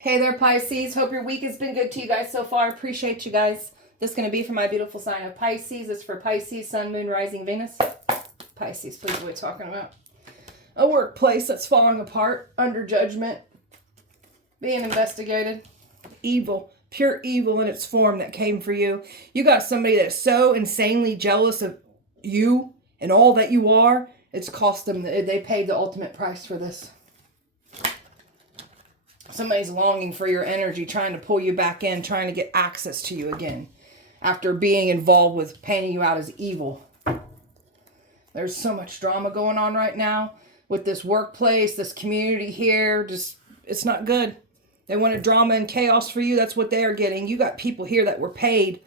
Hey there, Pisces. Hope your week has been good to you guys so far. Appreciate you guys. This is going to be for my beautiful sign of Pisces. It's for Pisces, Sun, Moon, Rising, Venus. Pisces, please, what are we talking about? A workplace that's falling apart, under judgment, being investigated. Evil, pure evil in its form that came for you. You got somebody that's so insanely jealous of you and all that you are. It's cost them, they paid the ultimate price for this. Somebody's longing for your energy, trying to pull you back in, trying to get access to you again after being involved with painting you out as evil. There's so much drama going on right now with this workplace, this community here. It's not good. They wanted drama and chaos for you. That's what they are getting. You got people here that were paid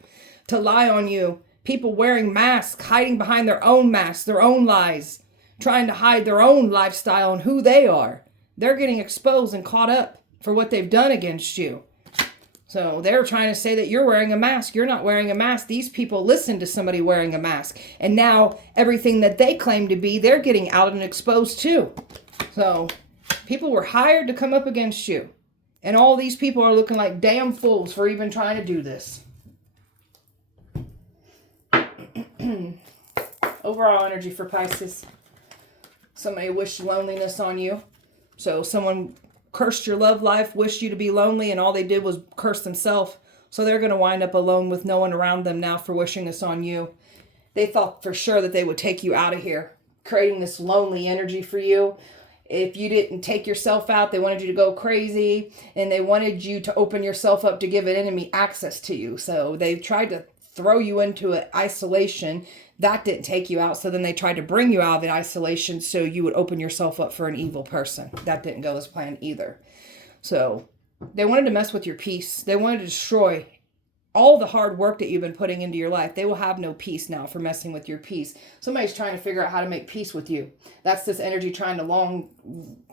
to lie on you. People wearing masks, hiding behind their own masks, their own lies, trying to hide their own lifestyle and who they are. They're getting exposed and caught up for what they've done against you. So they're trying to say that you're wearing a mask. You're not wearing a mask. These people listen to somebody wearing a mask. And now everything that they claim to be, they're getting out and exposed too. So people were hired to come up against you. And all these people are looking like damn fools for even trying to do this. Overall energy for Pisces. Somebody wished loneliness on you. So someone cursed your love life, wished you to be lonely, and all they did was curse themselves. So they're going to wind up alone with no one around them now for wishing this on you. They thought for sure that they would take you out of here, creating this lonely energy for you. If you didn't take yourself out, they wanted you to go crazy, and they wanted you to open yourself up to give an enemy access to you. So they tried to throw you into an isolation. That didn't take you out. So then they tried to bring you out of the isolation so you would open yourself up for an evil person. That didn't go as planned either. So they wanted to mess with your peace. They wanted to destroy all the hard work that you've been putting into your life. They will have no peace now for messing with your peace. Somebody's trying to figure out how to make peace with you. That's this energy trying to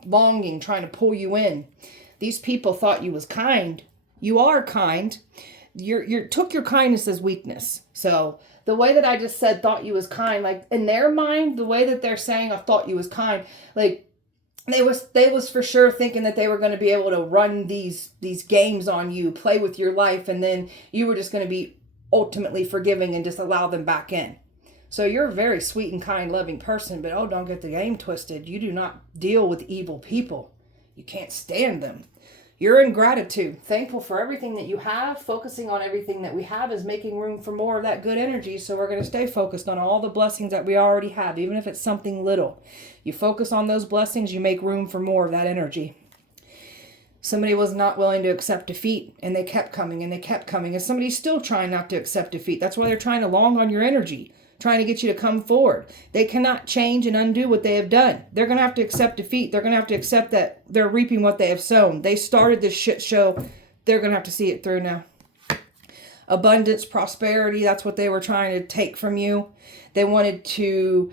longing, trying to pull you in. These people thought you was kind. You are kind. You took your kindness as weakness. So the way that I just said thought you was kind, like in their mind, the way that they're saying I thought you was kind, like they was for sure thinking that they were going to be able to run these games on you, play with your life, and then you were just going to be ultimately forgiving and just allow them back in. So you're a very sweet and kind, loving person, but don't get the game twisted. You do not deal with evil people. You can't stand them. You're in gratitude, thankful for everything that you have. Focusing on everything that we have is making room for more of that good energy. So we're going to stay focused on all the blessings that we already have, even if it's something little. You focus on those blessings, you make room for more of that energy. Somebody was not willing to accept defeat, and they kept coming and they kept coming. And somebody's still trying not to accept defeat. That's why they're trying to long on your energy, trying to get you to come forward. They cannot change and undo what they have done. They're going to have to accept defeat. They're going to have to accept that they're reaping what they have sown. They started this shit show. They're going to have to see it through now. Abundance, prosperity, that's what they were trying to take from you. They wanted to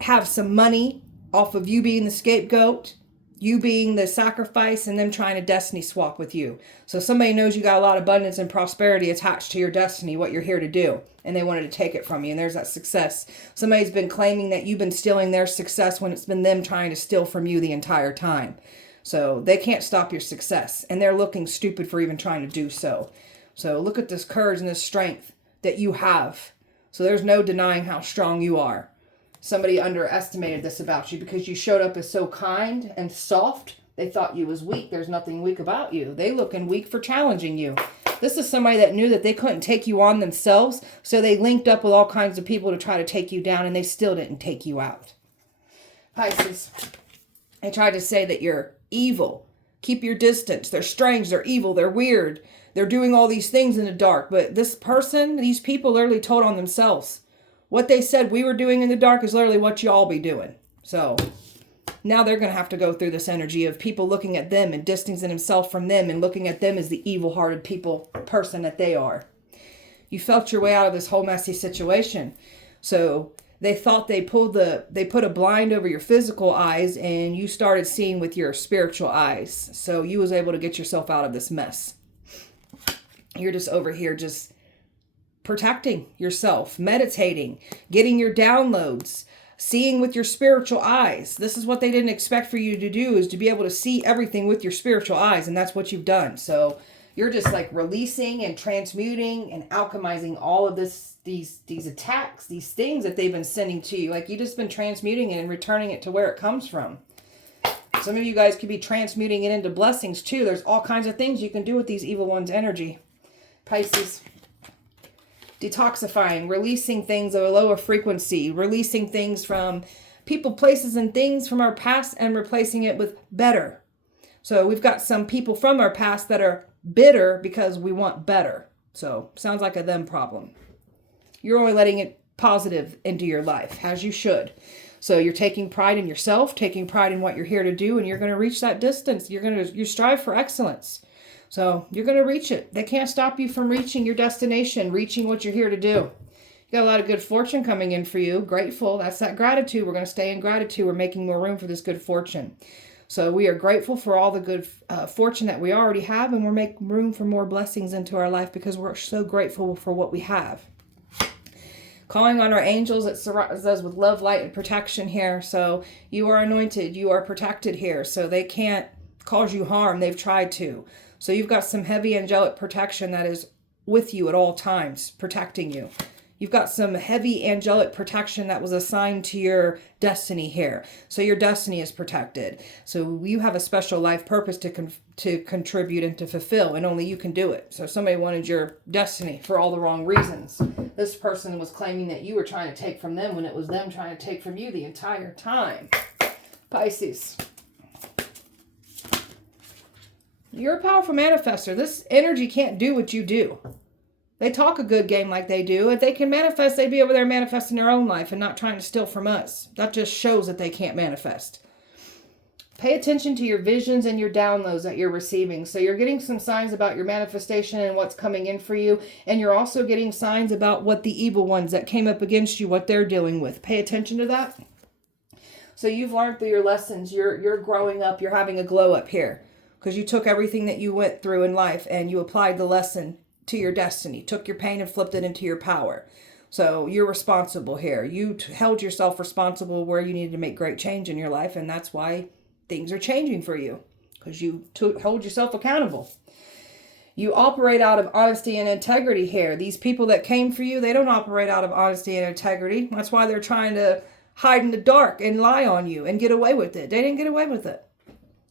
have some money off of you being the scapegoat, you being the sacrifice, and them trying to destiny swap with you. So somebody knows you got a lot of abundance and prosperity attached to your destiny, what you're here to do, and they wanted to take it from you, and there's that success. Somebody's been claiming that you've been stealing their success when it's been them trying to steal from you the entire time. So they can't stop your success, and they're looking stupid for even trying to do so. So look at this courage and this strength that you have. So there's no denying how strong you are. Somebody underestimated this about you because you showed up as so kind and soft. They thought you was weak. There's nothing weak about you. They looking weak for challenging you. This is somebody that knew that they couldn't take you on themselves, so they linked up with all kinds of people to try to take you down, and they still didn't take you out. Pisces, they tried to say that you're evil. Keep your distance. They're strange. They're evil. They're weird. They're doing all these things in the dark. But this person, these people literally told on themselves. What they said we were doing in the dark is literally what y'all be doing. So now they're going to have to go through this energy of people looking at them and distancing themselves from them and looking at them as the evil-hearted person that they are. You felt your way out of this whole messy situation. So they thought they put a blind over your physical eyes, and you started seeing with your spiritual eyes. So you was able to get yourself out of this mess. You're just over here just protecting yourself, meditating, getting your downloads, seeing with your spiritual eyes. This is what they didn't expect for you to do, is to be able to see everything with your spiritual eyes. And that's what you've done. So you're just like releasing and transmuting and alchemizing all of these attacks, these things that they've been sending to you. Like you just been transmuting it and returning it to where it comes from. Some of you guys could be transmuting it into blessings too. There's all kinds of things you can do with these evil ones' energy. Pisces. Detoxifying, releasing things of a lower frequency, releasing things from people, places, and things from our past and replacing it with better. So we've got some people from our past that are bitter because we want better. So sounds like a them problem. You're only letting it positive into your life, as you should. So you're taking pride in yourself, taking pride in what you're here to do, and you're going to reach that distance. You strive for excellence. So you're going to reach it. They can't stop you from reaching your destination, reaching what you're here to do. You got a lot of good fortune coming in for you. Grateful. That's that gratitude. We're going to stay in gratitude. We're making more room for this good fortune. So we are grateful for all the good fortune that we already have, and we're making room for more blessings into our life because we're so grateful for what we have. Calling on our angels, it says with love, light, and protection here. So you are anointed. You are protected here. So they can't cause you harm. They've tried to. So you've got some heavy angelic protection that is with you at all times, protecting you. You've got some heavy angelic protection that was assigned to your destiny here. So your destiny is protected. So you have a special life purpose to contribute and to fulfill, and only you can do it. So somebody wanted your destiny for all the wrong reasons. This person was claiming that you were trying to take from them when it was them trying to take from you the entire time. Pisces. You're a powerful manifester. This energy can't do what you do. They talk a good game like they do. If they can manifest, they'd be over there manifesting their own life and not trying to steal from us. That just shows that they can't manifest. Pay attention to your visions and your downloads that you're receiving. So you're getting some signs about your manifestation and what's coming in for you. And you're also getting signs about what the evil ones that came up against you, what they're dealing with. Pay attention to that. So you've learned through your lessons. You're growing up. You're having a glow up here. Because you took everything that you went through in life and you applied the lesson to your destiny, took your pain and flipped it into your power. So you're responsible here. You held yourself responsible where you needed to make great change in your life, and that's why things are changing for you, because you hold yourself accountable. You operate out of honesty and integrity here. These people that came for you, they don't operate out of honesty and integrity. That's why they're trying to hide in the dark and lie on you and get away with it. They didn't get away with it.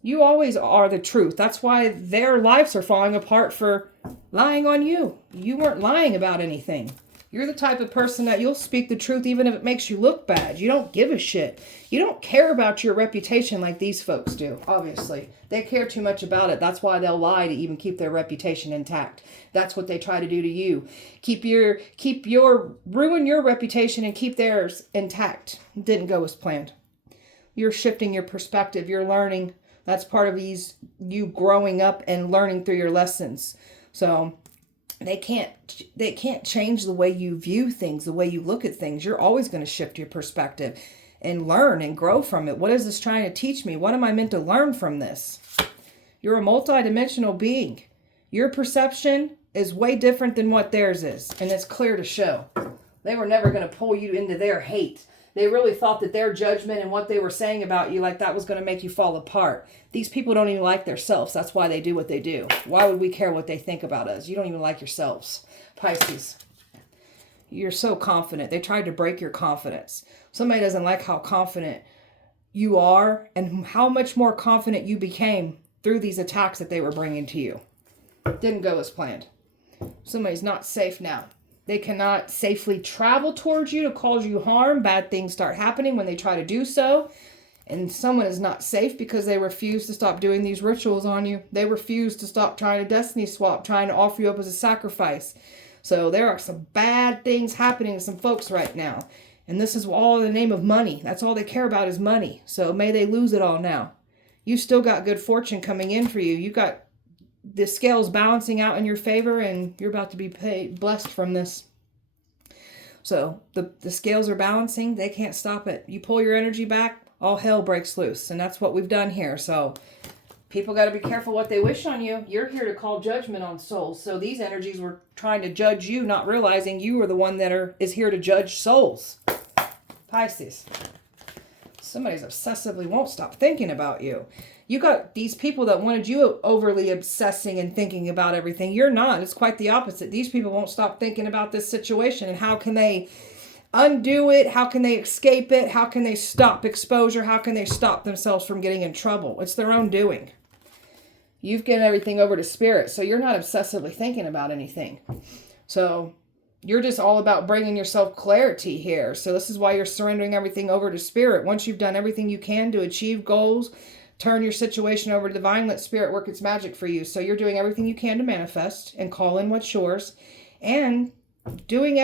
You always are the truth. That's why their lives are falling apart for lying on you. You weren't lying about anything. You're the type of person that you'll speak the truth even if it makes you look bad. You don't give a shit. You don't care about your reputation like these folks do, obviously. They care too much about it. That's why they'll lie to even keep their reputation intact. That's what they try to do to you. Ruin your reputation and keep theirs intact. It didn't go as planned. You're shifting your perspective. You're learning. That's part of you growing up and learning through your lessons. So they can't change the way you view things, the way you look at things. You're always going to shift your perspective and learn and grow from it. What is this trying to teach me? What am I meant to learn from this? You're a multidimensional being. Your perception is way different than what theirs is, and it's clear to show. They were never going to pull you into their hate. They really thought that their judgment and what they were saying about you, like that was going to make you fall apart. These people don't even like themselves. That's why they do what they do. Why would we care what they think about us? You don't even like yourselves. Pisces. You're so confident. They tried to break your confidence. Somebody doesn't like how confident you are and how much more confident you became through these attacks that they were bringing to you. Didn't go as planned. Somebody's not safe now. They cannot safely travel towards you to cause you harm. Bad things start happening when they try to do so. And someone is not safe because they refuse to stop doing these rituals on you. They refuse to stop trying to destiny swap, trying to offer you up as a sacrifice. So there are some bad things happening to some folks right now. And this is all in the name of money. That's all they care about is money. So may they lose it all now. You still got good fortune coming in for you. You got the scales balancing out in your favor, and you're about to be blessed from this. So the scales are balancing. They can't stop it. You pull your energy back, all hell breaks loose. And that's what we've done here. So people got to be careful what they wish on you. You're here to call judgment on souls. So these energies were trying to judge you, not realizing you are the one that is here to judge souls. Pisces. Somebody's obsessively won't stop thinking about you. You got these people that wanted you overly obsessing and thinking about everything. You're not. It's quite the opposite. These people won't stop thinking about this situation and how can they undo it? How can they escape it? How can they stop exposure? How can they stop themselves from getting in trouble? It's their own doing. You've given everything over to spirit, so you're not obsessively thinking about anything. So you're just all about bringing yourself clarity here. So this is why you're surrendering everything over to spirit. Once you've done everything you can to achieve goals, turn your situation over to divine, let spirit work its magic for you. So you're doing everything you can to manifest and call in what's yours, and doing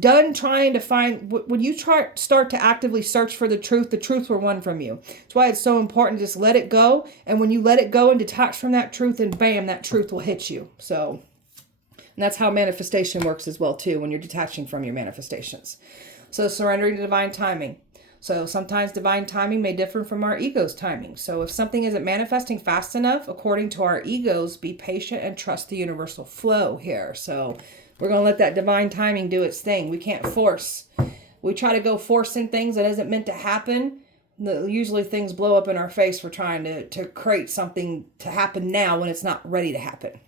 done trying to find, when you start to actively search for the truth will run from you. That's why it's so important to just let it go. And when you let it go and detach from that truth, and bam, that truth will hit you. So, and that's how manifestation works as well too, when you're detaching from your manifestations. So surrendering to divine timing. So sometimes divine timing may differ from our ego's timing. So if something isn't manifesting fast enough, according to our egos, be patient and trust the universal flow here. So we're going to let that divine timing do its thing. We can't force. We try to go forcing things that isn't meant to happen. Usually things blow up in our face for trying to create something to happen now when it's not ready to happen.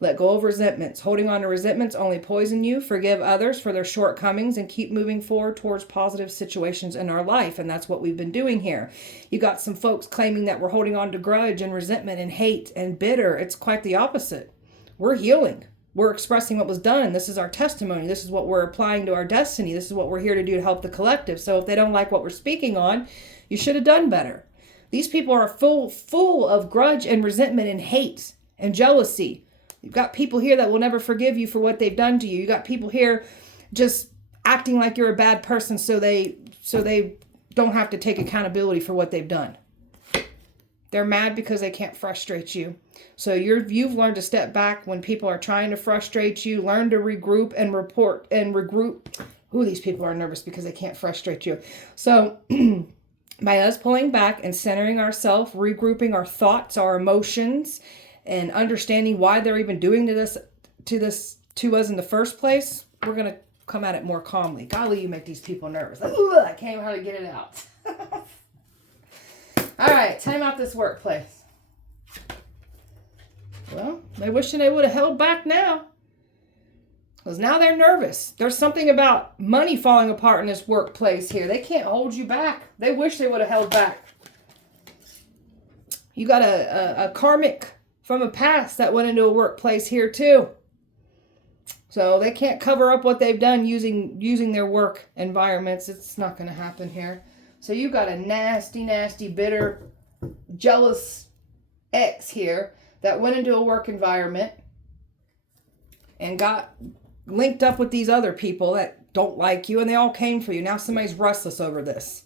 Let go of resentments. Holding on to resentments only poison you. Forgive others for their shortcomings and keep moving forward towards positive situations in our life. And that's what we've been doing here. You got some folks claiming that we're holding on to grudge and resentment and hate and bitter. It's quite the opposite. We're healing. We're expressing what was done. This is our testimony. This is what we're applying to our destiny. This is what we're here to do to help the collective. So if they don't like what we're speaking on, you should have done better. These people are full of grudge and resentment and hate and jealousy. You've got people here that will never forgive you for what they've done to you. You got people here just acting like you're a bad person so they don't have to take accountability for what they've done. They're mad because they can't frustrate you. So you've learned to step back when people are trying to frustrate you. Learn to regroup and report and regroup. Ooh, these people are nervous because they can't frustrate you. So by us pulling back and centering ourselves, regrouping our thoughts, our emotions, and understanding why they're even doing this to us in the first place, we're going to come at it more calmly. Golly, you make these people nervous. I can't even hardly get it out. All right, time out this workplace. Well, they wishing they would have held back now. Because now they're nervous. There's something about money falling apart in this workplace here. They can't hold you back. They wish they would have held back. You got a karmic from a past that went into a workplace here too. So they can't cover up what they've done using their work environments. It's not going to happen here. So you got a nasty, nasty, bitter, jealous ex here that went into a work environment and got linked up with these other people that don't like you, and they all came for you. Now somebody's restless over this.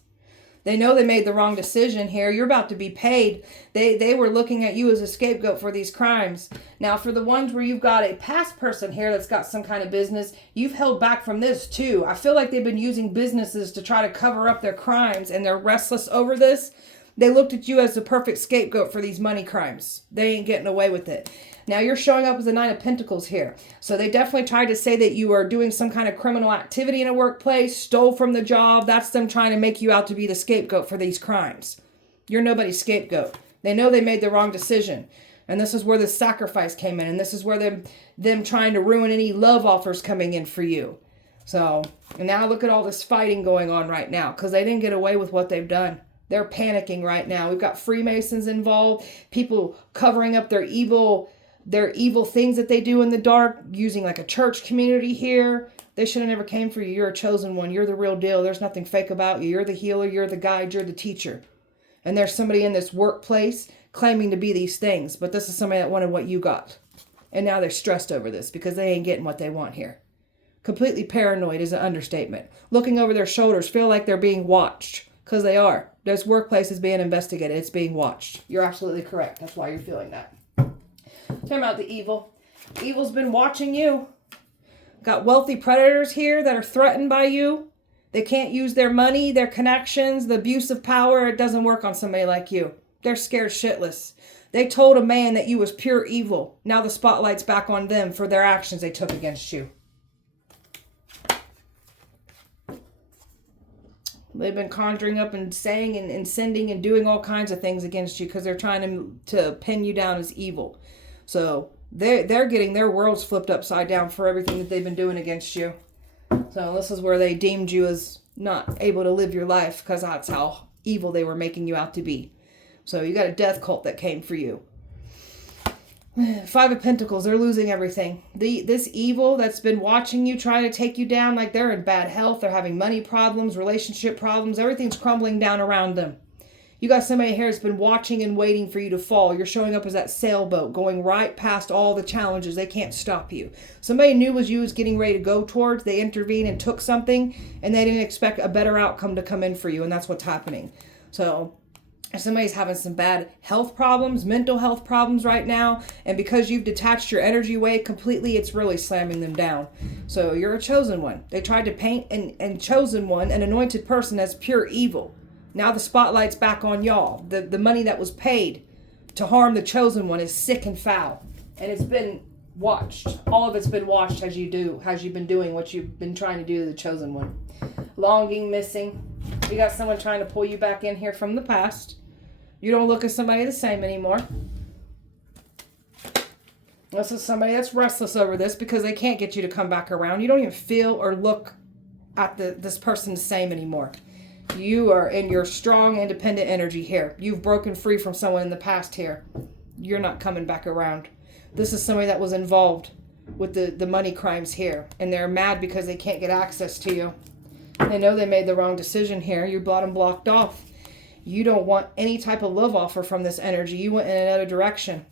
They know they made the wrong decision here. You're about to be paid. They were looking at you as a scapegoat for these crimes. Now, for the ones where you've got a past person here that's got some kind of business, you've held back from this too. I feel like they've been using businesses to try to cover up their crimes, and they're restless over this. They looked at you as the perfect scapegoat for these money crimes. They ain't getting away with it. Now you're showing up as the Nine of Pentacles here. So they definitely tried to say that you are doing some kind of criminal activity in a workplace, stole from the job. That's them trying to make you out to be the scapegoat for these crimes. You're nobody's scapegoat. They know they made the wrong decision. And this is where the sacrifice came in. And this is where them trying to ruin any love offers coming in for you. So, and now look at all this fighting going on right now because they didn't get away with what they've done. They're panicking right now. We've got Freemasons involved, people covering up their evil things that they do in the dark, using like a church community here. They should have never came for you. You're a chosen one. You're the real deal. There's nothing fake about you. You're the healer. You're the guide. You're the teacher. And there's somebody in this workplace claiming to be these things, but this is somebody that wanted what you got. And now they're stressed over this because they ain't getting what they want here. Completely paranoid is an understatement. Looking over their shoulders, feel like they're being watched. Because they are. This workplace is being investigated. It's being watched. You're absolutely correct. That's why you're feeling that. Talking about the evil. Evil's been watching you. Got wealthy predators here that are threatened by you. They can't use their money, their connections, the abuse of power. It doesn't work on somebody like you. They're scared shitless. They told a man that you was pure evil. Now the spotlight's back on them for their actions they took against you. They've been conjuring up and saying and sending and doing all kinds of things against you because they're trying to pin you down as evil. So they're getting their worlds flipped upside down for everything that they've been doing against you. So this is where they deemed you as not able to live your life because that's how evil they were making you out to be. So you got a death cult that came for you. Five of Pentacles, they're losing everything. This evil that's been watching you, trying to take you down, like they're in bad health, they're having money problems, relationship problems, everything's crumbling down around them. You got somebody here that's been watching and waiting for you to fall. You're showing up as that sailboat, going right past all the challenges. They can't stop you. Somebody knew was you was getting ready to go towards. They intervened and took something, and they didn't expect a better outcome to come in for you, and that's what's happening. So if somebody's having some bad health problems, mental health problems right now, and because you've detached your energy away completely, it's really slamming them down. So you're a chosen one. They tried to paint and chosen one, an anointed person, as pure evil. Now the spotlight's back on y'all. The money that was paid to harm the chosen one is sick and foul. And it's been watched. All of it's been watched as you've been doing what you've been trying to do to the chosen one. Longing, missing. You got someone trying to pull you back in here from the past. You don't look at somebody the same anymore. This is somebody that's restless over this because they can't get you to come back around. You don't even feel or look at this person the same anymore. You are in your strong, independent energy here. You've broken free from someone in the past here. You're not coming back around. This is somebody that was involved with the money crimes here. And they're mad because they can't get access to you. They know they made the wrong decision here. You bought them blocked off. You don't want any type of love offer from this energy. You went in another direction.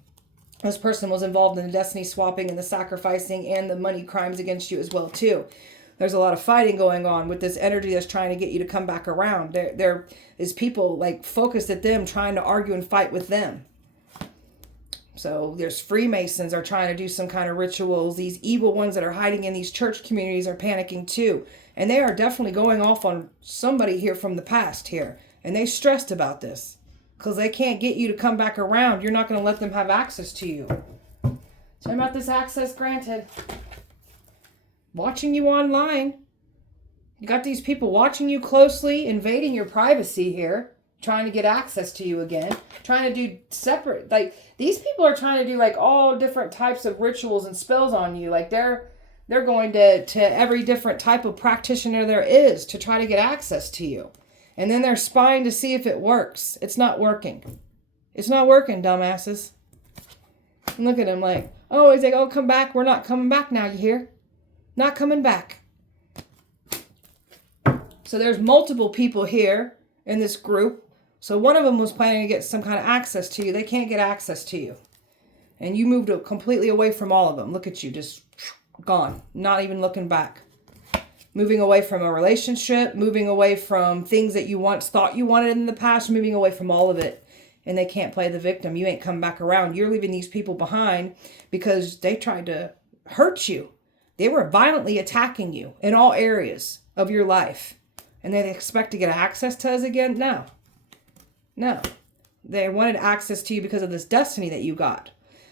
This person was involved in the destiny swapping and the sacrificing and the money crimes against you as well too. There's a lot of fighting going on with this energy that's trying to get you to come back around. There is people like focused at them trying to argue and fight with them. So there's Freemasons are trying to do some kind of rituals. These evil ones that are hiding in these church communities are panicking too. And they are definitely going off on somebody here from the past here. And they stressed about this because they can't get you to come back around. You're not going to let them have access to you. Tell me about this access granted. Watching you online. You got these people watching you closely, invading your privacy here, trying to get access to you again, trying to do separate, like these people are trying to do like all different types of rituals and spells on you. Like they're going to every different type of practitioner there is to try to get access to you. And then they're spying to see if it works. It's not working. It's not working, dumbasses. And look at them like, oh, he's like, oh, come back. We're not coming back now, you hear? Not coming back. So there's multiple people here in this group. So one of them was planning to get some kind of access to you. They can't get access to you. And you moved completely away from all of them. Look at you, just gone. Not even looking back. Moving away from a relationship, moving away from things that you once thought you wanted in the past, moving away from all of it. And they can't play the victim. You ain't coming back around. You're leaving these people behind because they tried to hurt you. They were violently attacking you in all areas of your life. And they expect to get access to us again? No. No. They wanted access to you because of this destiny that you got.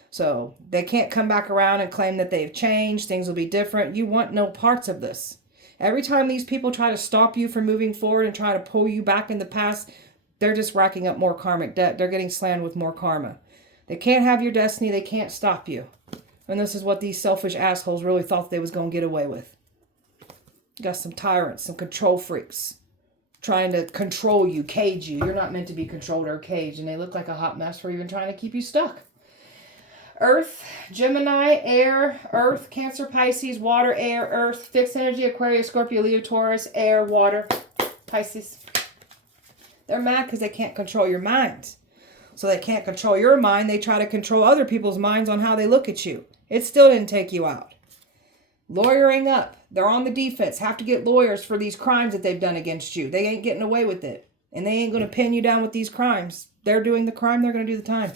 So they can't come back around and claim that they've changed. Things will be different. You want no parts of this. Every time these people try to stop you from moving forward and try to pull you back in the past, they're just racking up more karmic debt. They're getting slammed with more karma. They can't have your destiny. They can't stop you. And this is what these selfish assholes really thought they was going to get away with. You got some tyrants, some control freaks trying to control you, cage you. You're not meant to be controlled or caged. And they look like a hot mess for even trying to keep you stuck. Earth, Gemini, air, earth, Cancer, Pisces, water, air, earth, fixed energy, Aquarius, Scorpio, Leo, Taurus, air, water, Pisces. They're mad because they can't control your minds. So they can't control your mind. They try to control other people's minds on how they look at you. It still didn't take you out. Lawyering up. They're on the defense. Have to get lawyers for these crimes that they've done against you. They ain't getting away with it. And they ain't going to pin you down with these crimes. They're doing the crime. They're going to do the time.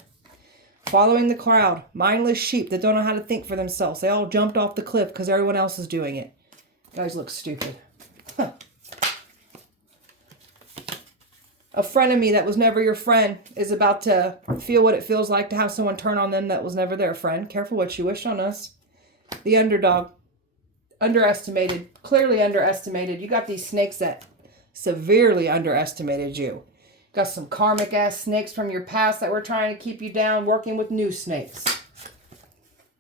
Following the crowd. Mindless sheep that don't know how to think for themselves. They all jumped off the cliff because everyone else is doing it. You guys look stupid. Huh. A frenemy that was never your friend is about to feel what it feels like to have someone turn on them that was never their friend. Careful what you wish on us. The underdog. Underestimated. Clearly underestimated. You got these snakes that severely underestimated you. Got some karmic ass snakes from your past that were trying to keep you down, working with new snakes.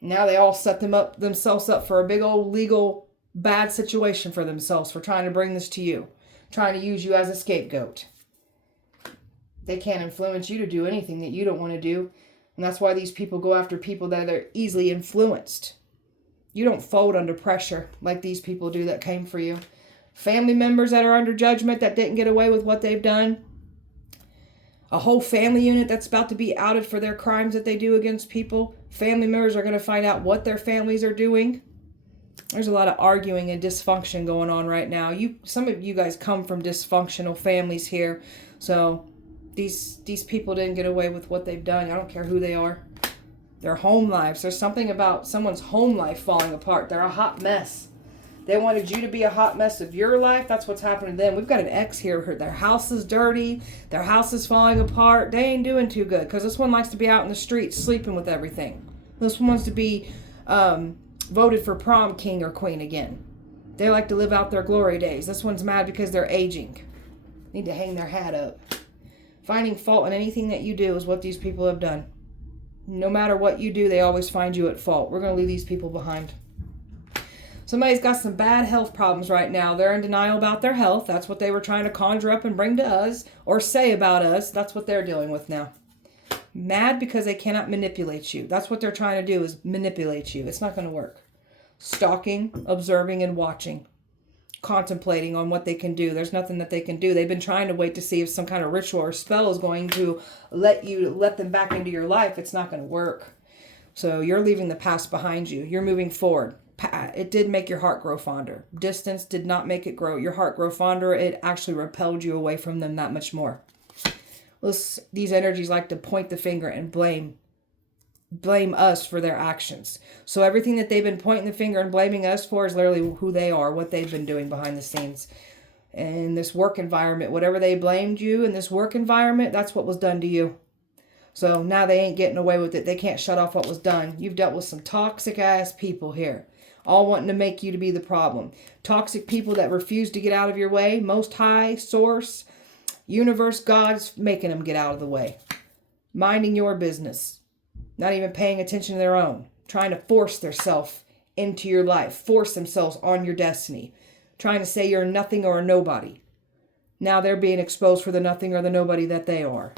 Now they all set themselves up for a big old legal bad situation for themselves for trying to bring this to you, trying to use you as a scapegoat. They can't influence you to do anything that you don't want to do. And that's why these people go after people that are easily influenced. You don't fold under pressure like these people do that came for you. Family members that are under judgment that didn't get away with what they've done. A whole family unit that's about to be outed for their crimes that they do against people. Family members are going to find out what their families are doing. There's a lot of arguing and dysfunction going on right now. Some of you guys come from dysfunctional families here. So these people didn't get away with what they've done. I don't care who they are. Their home lives. There's something about someone's home life falling apart. They're a hot mess. They wanted you to be a hot mess of your life. That's what's happening to them. We've got an ex here. Their house is dirty. Their house is falling apart. They ain't doing too good because this one likes to be out in the streets sleeping with everything. This one wants to be voted for prom king or queen again. They like to live out their glory days. This one's mad because they're aging. Need to hang their hat up. Finding fault in anything that you do is what these people have done. No matter what you do, they always find you at fault. We're going to leave these people behind. Somebody's got some bad health problems right now. They're in denial about their health. That's what they were trying to conjure up and bring to us or say about us. That's what they're dealing with now. Mad because they cannot manipulate you. That's what they're trying to do, is manipulate you. It's not going to work. Stalking, observing, and watching. Contemplating on what they can do. There's nothing that they can do. They've been trying to wait to see if some kind of ritual or spell is going to let them back into your life. It's not going to work. So you're leaving the past behind you. You're moving forward. It did make your heart grow fonder. Distance did not make it grow. Your heart grow fonder. It actually repelled you away from them that much more. These energies like to point the finger and blame us for their actions. So everything that they've been pointing the finger and blaming us for is literally who they are, what they've been doing behind the scenes. In this work environment, whatever they blamed you in this work environment, that's what was done to you. So now they ain't getting away with it. They can't shut off what was done. You've dealt with some toxic ass people here, all wanting to make you to be the problem. Toxic people that refuse to get out of your way. Most High, Source, Universe, God's making them get out of the way. Minding your business. Not even paying attention to their own. Trying to force themselves into your life. Force themselves on your destiny. Trying to say you're nothing or a nobody. Now they're being exposed for the nothing or the nobody that they are.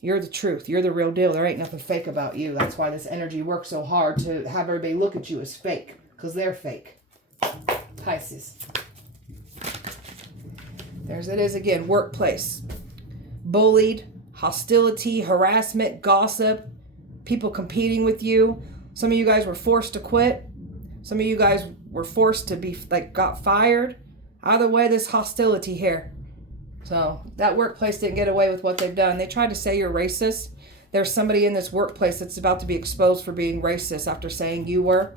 You're the truth. You're the real deal. There ain't nothing fake about you. That's why this energy works so hard to have everybody look at you as fake. Because they're fake. Pisces. There's it is again. Workplace. Bullied. Hostility. Harassment. Gossip. People competing with you. Some of you guys were forced to quit. Some of you guys were forced to be, got fired. Either way, this hostility here. So that workplace didn't get away with what they've done. They tried to say you're racist. There's somebody in this workplace that's about to be exposed for being racist after saying you were.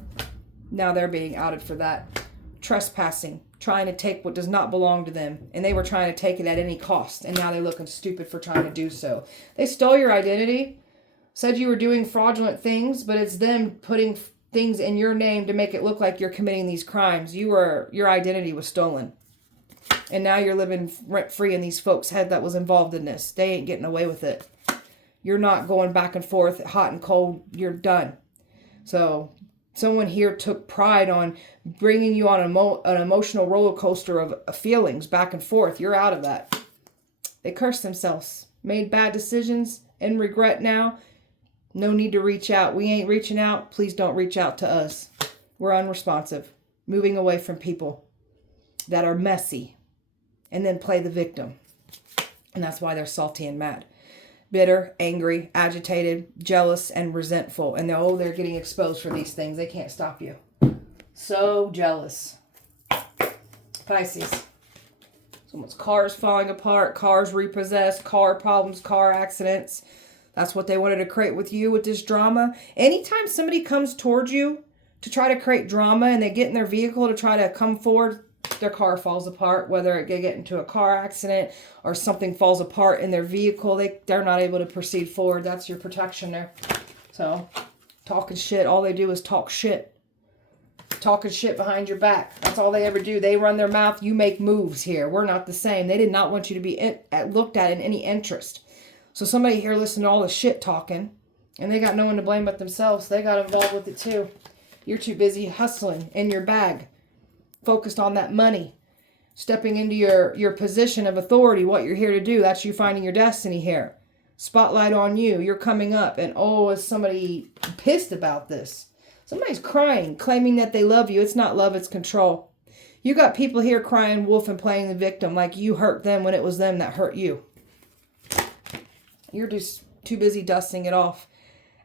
Now they're being outed for that. Trespassing. Trying to take what does not belong to them. And they were trying to take it at any cost. And now they're looking stupid for trying to do so. They stole your identity. Said you were doing fraudulent things. But it's them putting things in your name to make it look like you're committing these crimes. Your identity was stolen. And now you're living rent-free in these folks' head that was involved in this. They ain't getting away with it. You're not going back and forth, hot and cold. You're done. So someone here took pride on bringing you on an emotional roller coaster of feelings back and forth. You're out of that. They cursed themselves. Made bad decisions and regret now. No need to reach out. We ain't reaching out. Please don't reach out to us. We're unresponsive. Moving away from people that are messy. And then play the victim. And that's why they're salty and mad. Bitter, angry, agitated, jealous, and resentful. And they're getting exposed for these things. They can't stop you. So jealous. Pisces. Someone's car is falling apart. Cars repossessed. Car problems. Car accidents. That's what they wanted to create with you with this drama. Anytime somebody comes towards you to try to create drama and they get in their vehicle to try to come forward, their car falls apart, whether they get into a car accident or something falls apart in their vehicle, they're not able to proceed forward. That's your protection there. So, talking shit, all they do is talk shit. talking shit behind your back. That's all they ever do. They run their mouth. You make moves here. We're not the same. They did not want you to be looked at in any interest. So somebody here listened to all the shit talking, and they got no one to blame but themselves. They got involved with it too. You're too busy hustling in your bag, focused on that money, stepping into your position of authority, what you're here to do. That's you finding your destiny here. Spotlight on you. You're coming up. And oh, is somebody pissed about this? Somebody's crying, claiming that they love you. It's not love, it's control. You got people here crying wolf and playing the victim like you hurt them when it was them that hurt you. You're just too busy dusting it off,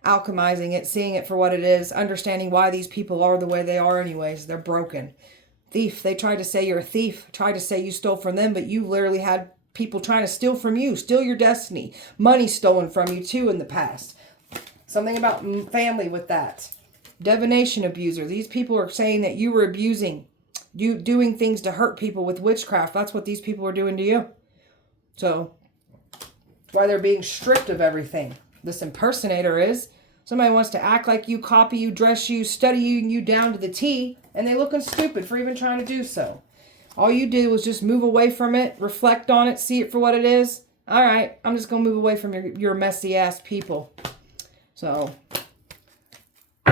alchemizing it, seeing it for what it is, understanding why these people are the way they are anyways. They're broken. Thief. They tried to say you're a thief, tried to say you stole from them, but you literally had people trying to steal from you, steal your destiny. Money stolen from you too in the past. Something about family with that. Divination abuser. These people are saying that you were abusing, you doing things to hurt people with witchcraft. That's what these people are doing to you. So, why they're being stripped of everything. This impersonator is. Somebody wants to act like you, copy you, dress you, study you down to the T, and they looking stupid for even trying to do so. All you did was just move away from it, reflect on it, see it for what it is. All right, I'm just going to move away from your messy ass people. So,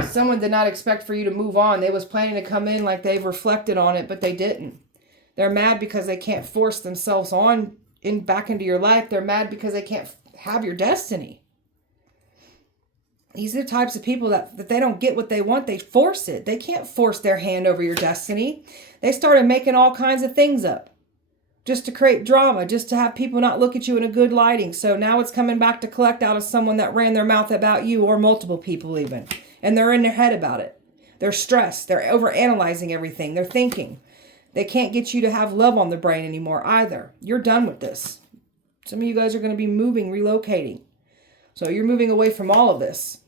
someone did not expect for you to move on. They was planning to come in like they've reflected on it, but they didn't. They're mad because they can't force themselves back into your life. They're mad because they can't have your destiny. These are the types of people that they don't get what they want. They force it. They can't force their hand over your destiny. They started making all kinds of things up just to create drama, just to have people not look at you in a good lighting. So now it's coming back to collect out of someone that ran their mouth about you, or multiple people even. And they're in their head about it. They're stressed. They're overanalyzing everything. They're thinking. They can't get you to have love on the brain anymore either. You're done with this. Some of you guys are going to be moving, relocating. So you're moving away from all of this.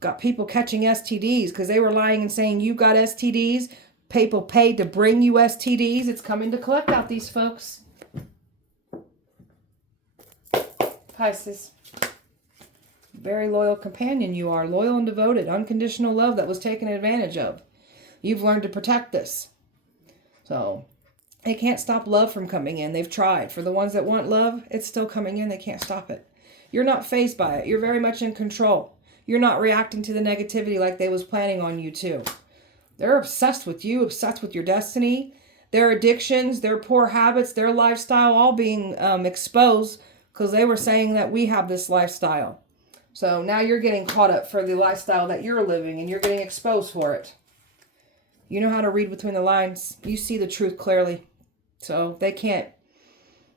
Got people catching STDs because they were lying and saying you got STDs. People paid to bring you STDs. It's coming to collect out these folks. Pisces. Very loyal companion you are. Loyal and devoted. Unconditional love that was taken advantage of. You've learned to protect this. So, they can't stop love from coming in. They've tried. For the ones that want love, it's still coming in. They can't stop it. You're not fazed by it. You're very much in control. You're not reacting to the negativity like they was planning on you too. They're obsessed with you, obsessed with your destiny, their addictions, their poor habits, their lifestyle all being exposed because they were saying that we have this lifestyle. So now you're getting caught up for the lifestyle that you're living and you're getting exposed for it. You know how to read between the lines. You see the truth clearly. So they can't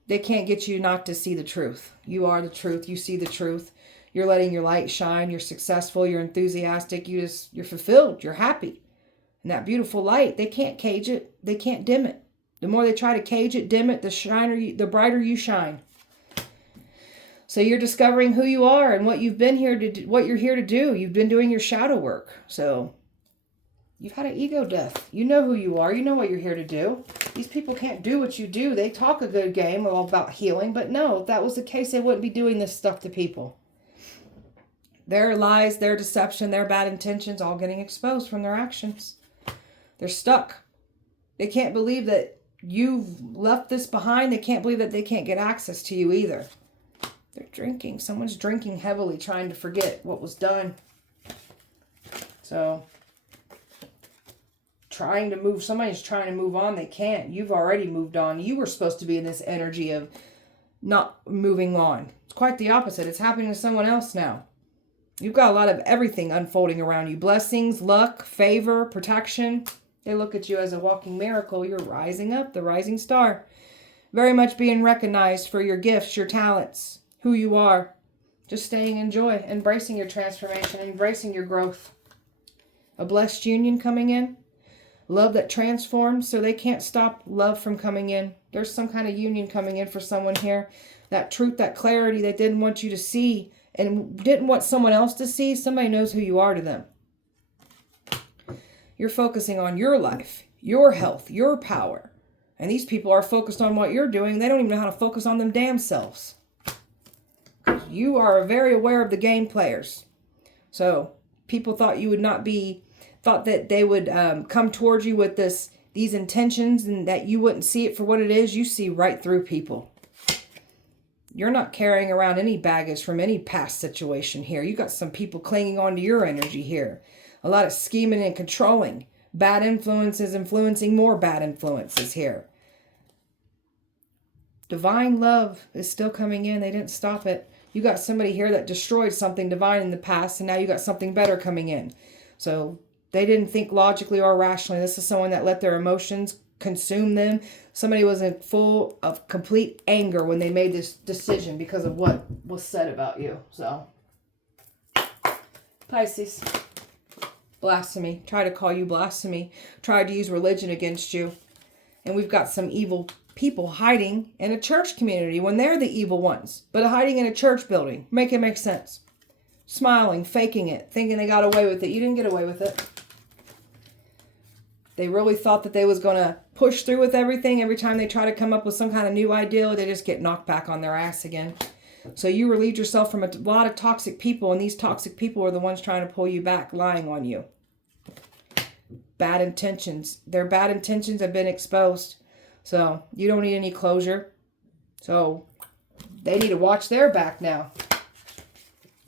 get you not to see the truth. You are the truth. You see the truth. You're letting your light shine. You're successful. You're enthusiastic. You're fulfilled. You're happy. And that beautiful light, they can't cage it. They can't dim it. The more they try to cage it, dim it, the brighter you shine. So you're discovering who you are and what you've been here to do, what you're here to do. You've been doing your shadow work. So you've had an ego death. You know who you are. You know what you're here to do. These people can't do what you do. They talk a good game all about healing, but no, if that was the case, they wouldn't be doing this stuff to people. Their lies, their deception, their bad intentions, all getting exposed from their actions. They're stuck. They can't believe that you've left this behind. They can't believe that they can't get access to you either. They're drinking. Someone's drinking heavily, trying to forget what was done. So, somebody's trying to move on. They can't. You've already moved on. You were supposed to be in this energy of not moving on. It's quite the opposite. It's happening to someone else now. You've got a lot of everything unfolding around you. Blessings, luck, favor, protection. They look at you as a walking miracle. You're rising up, the rising star. Very much being recognized for your gifts, your talents, who you are. Just staying in joy, embracing your transformation, embracing your growth. A blessed union coming in. Love that transforms, so they can't stop love from coming in. There's some kind of union coming in for someone here. That truth, that clarity they didn't want you to see and didn't want someone else to see. Somebody knows who you are to them. You're focusing on your life, your health, your power. And these people are focused on what you're doing. They don't even know how to focus on them damn selves. You are very aware of the game players. So people thought you would not be thought that they would come towards you with these intentions and that you wouldn't see it for what it is. You see right through people. You're not carrying around any baggage from any past situation here. You got some people clinging on to your energy here. A lot of scheming and controlling. Bad influences influencing more bad influences here. Divine love is still coming in. They didn't stop it. You got somebody here that destroyed something divine in the past, and now you got something better coming in. So they didn't think logically or rationally. This is someone that let their emotions consume them. Somebody was in full of complete anger when they made this decision because of what was said about you. So, Pisces, blasphemy. Try to call you blasphemy. Tried to use religion against you. And we've got some evil people hiding in a church community when they're the evil ones, but hiding in a church building. Make it make sense. Smiling, faking it, thinking they got away with it. You didn't get away with it. They really thought that they was going to push through with everything. Every time they try to come up with some kind of new idea, they just get knocked back on their ass again. So you relieved yourself from a lot of toxic people, and these toxic people are the ones trying to pull you back, lying on you. Bad intentions. Their bad intentions have been exposed. So you don't need any closure. So they need to watch their back now.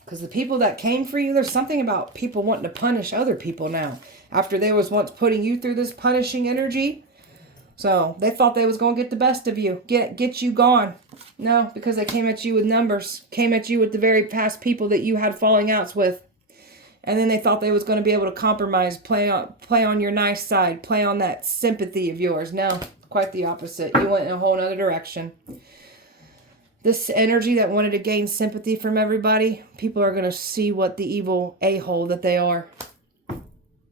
Because the people that came for you, there's something about people wanting to punish other people now. After they was once putting you through this punishing energy. So they thought they was going to get the best of you. Get you gone. No, because they came at you with numbers. Came at you with the very past people that you had falling outs with. And then they thought they was going to be able to compromise, play on your nice side, play on that sympathy of yours. No, quite the opposite. You went in a whole other direction. This energy that wanted to gain sympathy from everybody, people are going to see what the evil a-hole that they are.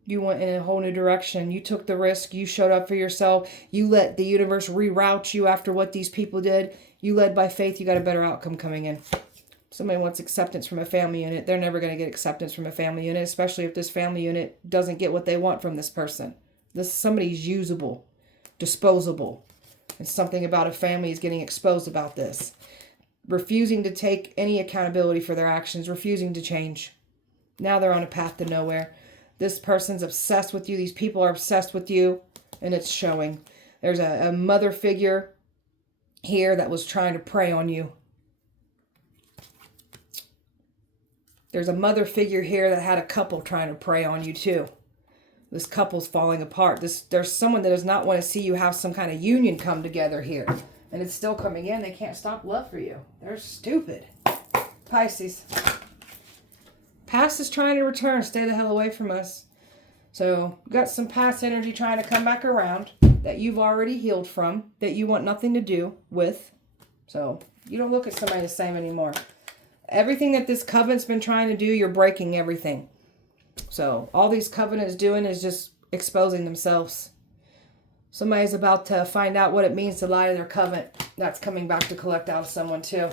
You went in a whole new direction. You took the risk. You showed up for yourself. You let the universe reroute you after what these people did. You led by faith. You got a better outcome coming in. Somebody wants acceptance from a family unit. They're never going to get acceptance from a family unit, especially if this family unit doesn't get what they want from this person. Somebody's usable, disposable. And something about a family is getting exposed about this. Refusing to take any accountability for their actions, refusing to change. Now they're on a path to nowhere. This person's obsessed with you. These people are obsessed with you, and it's showing. There's a mother figure here that was trying to prey on you. There's a mother figure here that had a couple trying to prey on you too. This couple's falling apart. There's someone that does not want to see you have some kind of union come together here. And it's still coming in. They can't stop love for you. They're stupid. Pisces. Past is trying to return. Stay the hell away from us. So, you've got some past energy trying to come back around that you've already healed from, that you want nothing to do with. So, you don't look at somebody the same anymore. Everything that this covenant's been trying to do, you're breaking everything. So, all these covenants doing is just exposing themselves. Somebody's about to find out what it means to lie to their covenant. That's coming back to collect out of someone too.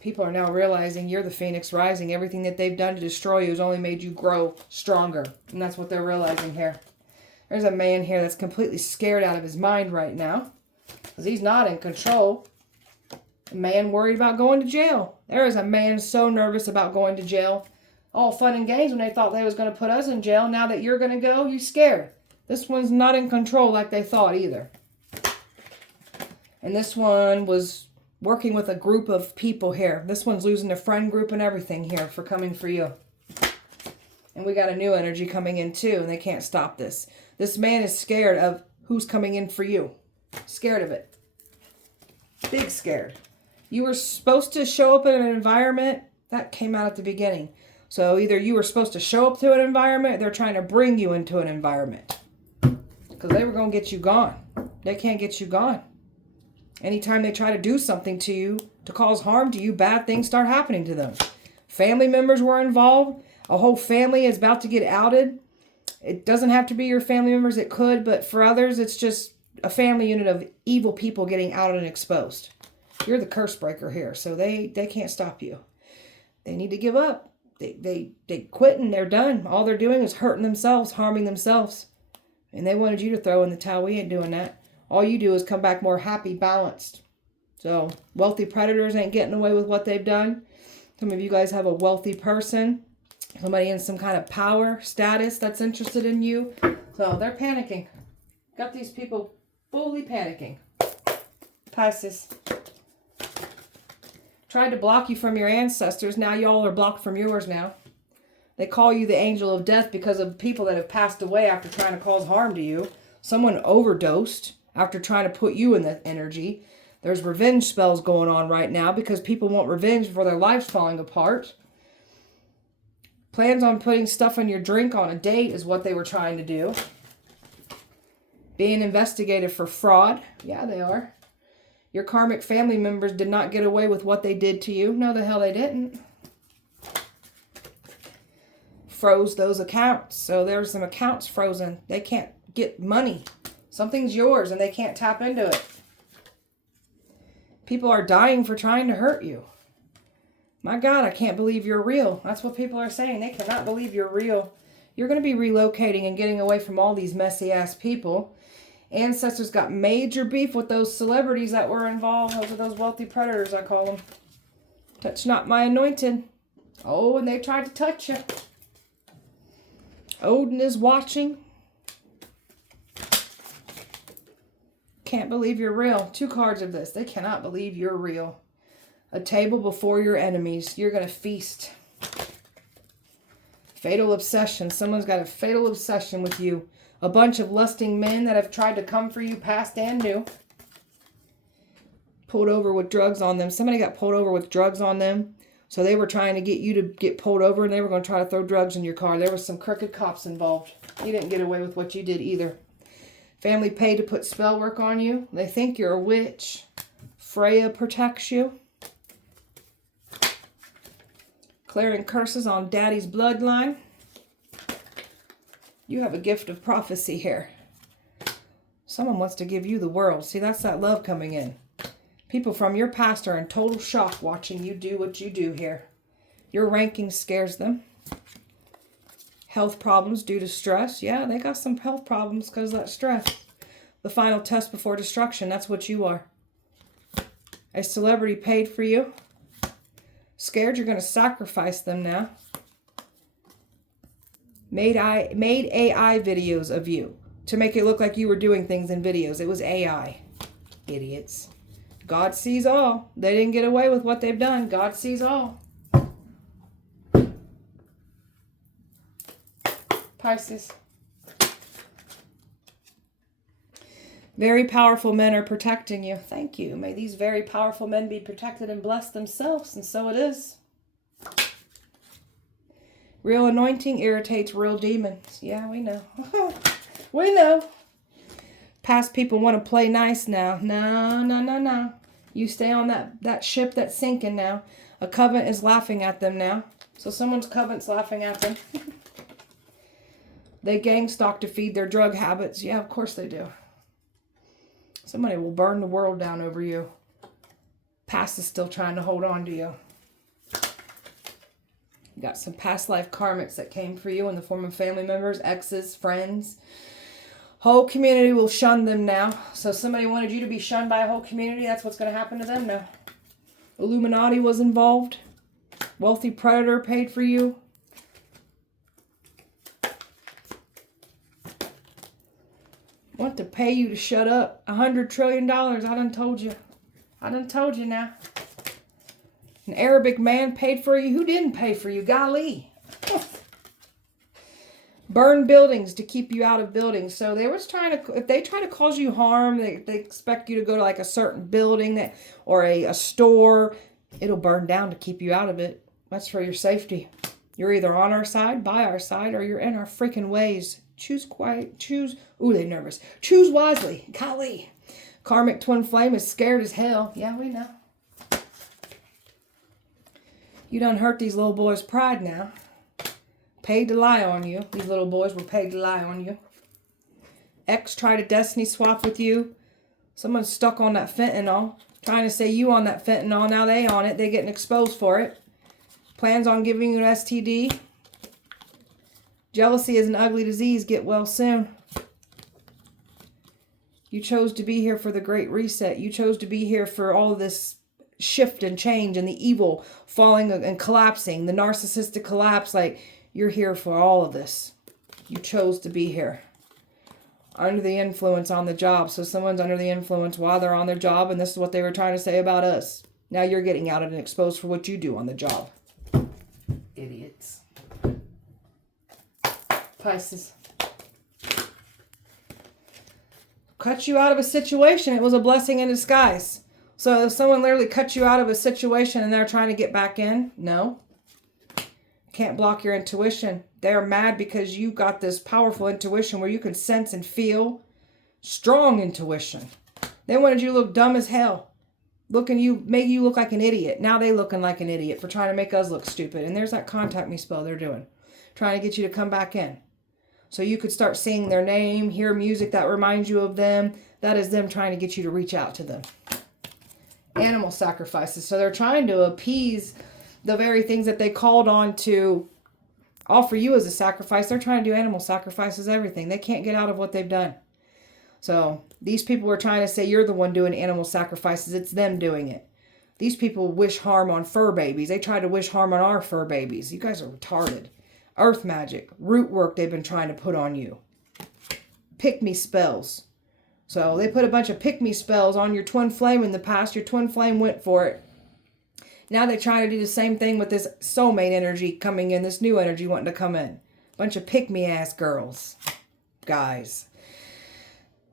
People are now realizing you're the phoenix rising. Everything that they've done to destroy you has only made you grow stronger. And that's what they're realizing here. There's a man here that's completely scared out of his mind right now. Because he's not in control. A man worried about going to jail. There is a man so nervous about going to jail. All fun and games when they thought they was going to put us in jail. Now that you're going to go, you're scared. This one's not in control like they thought either. And this one was working with a group of people here. This one's losing a friend group and everything here for coming for you. And we got a new energy coming in too, and they can't stop this. This man is scared of who's coming in for you. Scared of it. Big scared. You were supposed to show up in an environment. That came out at the beginning. So either you were supposed to show up to an environment, they're trying to bring you into an environment. Because they were going to get you gone. They can't get you gone. Anytime they try to do something to you to cause harm to you, bad things start happening to them. Family members were involved. A whole family is about to get outed. It doesn't have to be your family members. It could, but for others, it's just a family unit of evil people getting outed and exposed. You're the curse breaker here, so they can't stop you. They need to give up. They quit and they're done. All they're doing is hurting themselves, harming themselves. And they wanted you to throw in the towel. We ain't doing that. All you do is come back more happy, balanced. So, wealthy predators ain't getting away with what they've done. Some of you guys have a wealthy person Somebody in some kind of power status that's interested in you. So they're panicking. Got these people fully panicking. Pisces. Tried to block you from your ancestors. Now y'all are blocked from yours now. They call you the angel of death because of people that have passed away after trying to cause harm to you. Someone overdosed after trying to put you in that energy. There's revenge spells going on right now because people want revenge for their lives falling apart. Plans on putting stuff in your drink on a date is what they were trying to do. Being investigated for fraud. Yeah, they are. Your karmic family members did not get away with what they did to you. No, the hell they didn't. Froze those accounts. So there's some accounts frozen. They can't get money. Something's yours and they can't tap into it. People are dying for trying to hurt you. My God, I can't believe you're real. That's what people are saying. They cannot believe you're real. You're going to be relocating and getting away from all these messy ass people. Ancestors got major beef with those celebrities that were involved. Those are those wealthy predators, I call them. Touch not my anointed. Oh, and they tried to touch you. Odin is watching. Can't believe you're real. 2 cards of this. They cannot believe you're real. A table before your enemies. You're going to feast. Fatal obsession. Someone's got a fatal obsession with you. A bunch of lusting men that have tried to come for you, past and new. Pulled over with drugs on them. Somebody got pulled over with drugs on them. So they were trying to get you to get pulled over and they were going to try to throw drugs in your car. There was some crooked cops involved. You didn't get away with what you did either. Family paid to put spell work on you. They think you're a witch. Freya protects you. Clearing curses on daddy's bloodline. You have a gift of prophecy here. Someone wants to give you the world. See, that's that love coming in. People from your past are in total shock watching you do what you do here. Your ranking scares them. Health problems due to stress. Yeah, they got some health problems because of that stress. The final test before destruction. That's what you are. A celebrity paid for you. Scared you're going to sacrifice them now. Made AI videos of you to make it look like you were doing things in videos. It was AI. Idiots. God sees all. They didn't get away with what they've done. God sees all. Pisces. Very powerful men are protecting you. Thank you. May these very powerful men be protected and blessed themselves. And so it is. Real anointing irritates real demons. Yeah, we know. We know. Past people want to play nice now. No, no, no, no. You stay on that ship that's sinking now. A covenant is laughing at them now. So someone's covenant's laughing at them. They gang stalk to feed their drug habits. Yeah, of course they do. Somebody will burn the world down over you. Past is still trying to hold on to you. You got some past life karmics that came for you in the form of family members, exes, friends. Whole community will shun them now. So somebody wanted you to be shunned by a whole community. That's what's going to happen to them now. Illuminati was involved. Wealthy predator paid for you. Want to pay you to shut up. $100 trillion. I done told you. I done told you now. An Arabic man paid for you. Who didn't pay for you? Golly. Burn buildings to keep you out of buildings. So they was trying to, if they try to cause you harm, they expect you to go to like a certain building or a store. It'll burn down to keep you out of it. That's for your safety. You're either on our side, by our side, or you're in our freaking ways. Choose quiet. Choose. Ooh, they're nervous. Choose wisely. Golly. Karmic twin flame is scared as hell. Yeah, we know. You done hurt these little boys' pride now. Paid to lie on you. These little boys were paid to lie on you. Ex tried a destiny swap with you. Someone's stuck on that fentanyl. Trying to say you on that fentanyl. Now they on it. They getting exposed for it. Plans on giving you an STD. Jealousy is an ugly disease. Get well soon. You chose to be here for the Great Reset. You chose to be here for all of this shift and change and the evil falling and collapsing. The narcissistic collapse. Like, You're here for all of this. You chose to be here. Under the influence on the job. So someone's under the influence while they're on their job, and this is what they were trying to say about us. Now you're getting out and exposed for what you do on the job. Idiots. Pisces. Cut you out of a situation. It was a blessing in disguise. So if someone literally cut you out of a situation and they're trying to get back in, no. Can't block your intuition. They're mad because you got this powerful intuition where you can sense and feel. Strong intuition. They wanted you to look dumb as hell. Make you look like an idiot. Now they looking like an idiot for trying to make us look stupid. And there's that contact me spell they're doing. Trying to get you to come back in. So you could start seeing their name, hear music that reminds you of them. That is them trying to get you to reach out to them. Animal sacrifices. So they're trying to appease the very things that they called on to offer you as a sacrifice. They're trying to do animal sacrifices, everything. They can't get out of what they've done. So these people were trying to say you're the one doing animal sacrifices. It's them doing it. These people wish harm on fur babies. They tried to wish harm on our fur babies. You guys are retarded. Earth magic, root work they've been trying to put on you. Pick me spells. So they put a bunch of pick me spells on your twin flame in the past. Your twin flame went for it. Now they try to do the same thing with this soulmate energy coming in, this new energy wanting to come in. Bunch of pick-me-ass girls. Guys.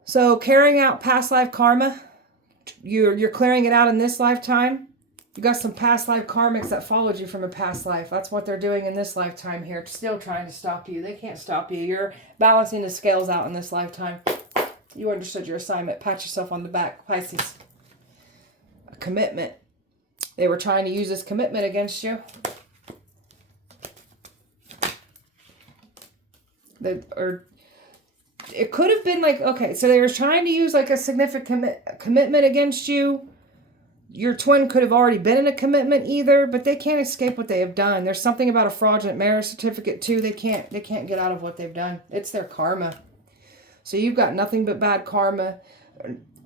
So carrying out past life karma, you're clearing it out in this lifetime. You got some past life karmics that followed you from a past life. That's what they're doing in this lifetime here. Still trying to stop you. They can't stop you. You're balancing the scales out in this lifetime. You understood your assignment. Pat yourself on the back, Pisces. A commitment. They were trying to use this commitment against you. It could have been like, okay, so they were trying to use like a significant commitment against you. Your twin could have already been in a commitment either, but they can't escape what they have done. There's something about a fraudulent marriage certificate too. They can't get out of what they've done. It's their karma. So you've got nothing but bad karma.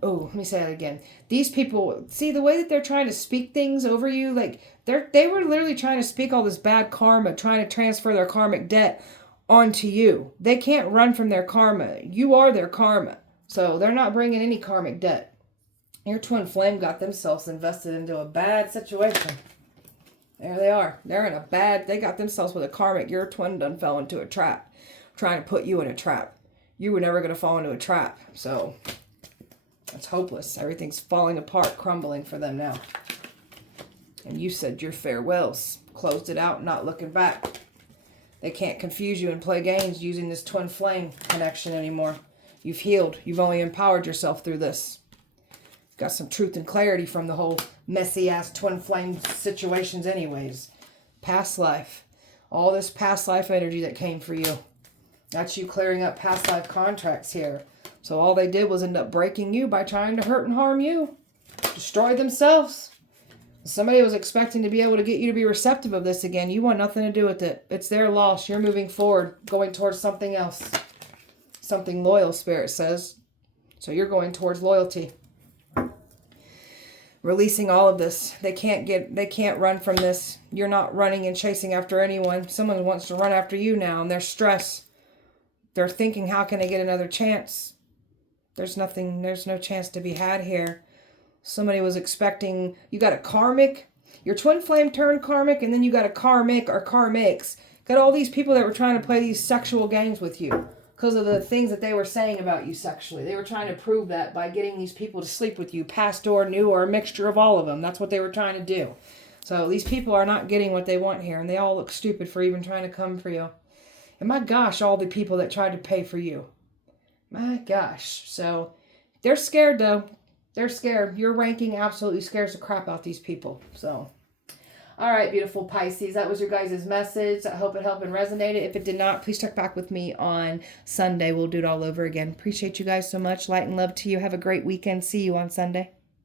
Oh, let me say that again. These people, see the way that they're trying to speak things over you, like they were literally trying to speak all this bad karma, trying to transfer their karmic debt onto you. They can't run from their karma. You are their karma. So they're not bringing any karmic debt. Your twin flame got themselves invested into a bad situation. There they are. They got themselves with a karmic. Your twin done fell into a trap, trying to put you in a trap. You were never going to fall into a trap. So it's hopeless. Everything's falling apart, crumbling for them now. And you said your farewells. Closed it out, not looking back. They can't confuse you and play games using this twin flame connection anymore. You've healed. You've only empowered yourself through this. Got some truth and clarity from the whole messy-ass twin flame situations anyways. Past life. All this past life energy that came for you. That's you clearing up past life contracts here. So all they did was end up breaking you by trying to hurt and harm you. Destroy themselves. Somebody was expecting to be able to get you to be receptive of this again. You want nothing to do with it. It's their loss. You're moving forward, going towards something else. Something loyal, Spirit says. So you're going towards loyalty. Releasing all of this. They can't run from this. You're not running and chasing after anyone. Someone wants to run after you now, and they're stressed. They're thinking, how can I get another chance? There's no chance to be had here. Somebody was expecting, you got a karmic, your twin flame turned karmic, and then you got a karmic or karmics. Got all these people that were trying to play these sexual games with you because of the things that they were saying about you sexually. They were trying to prove that by getting these people to sleep with you, past or new, or a mixture of all of them. That's what they were trying to do. So these people are not getting what they want here, and they all look stupid for even trying to come for you. And my gosh, all the people that tried to pay for you. My gosh. So they're scared though. They're scared. Your ranking absolutely scares the crap out these people. So, all right, beautiful Pisces. That was your guys' message. I hope it helped and resonated. If it did not, please check back with me on Sunday. We'll do it all over again. Appreciate you guys so much. Light and love to you. Have a great weekend. See you on Sunday.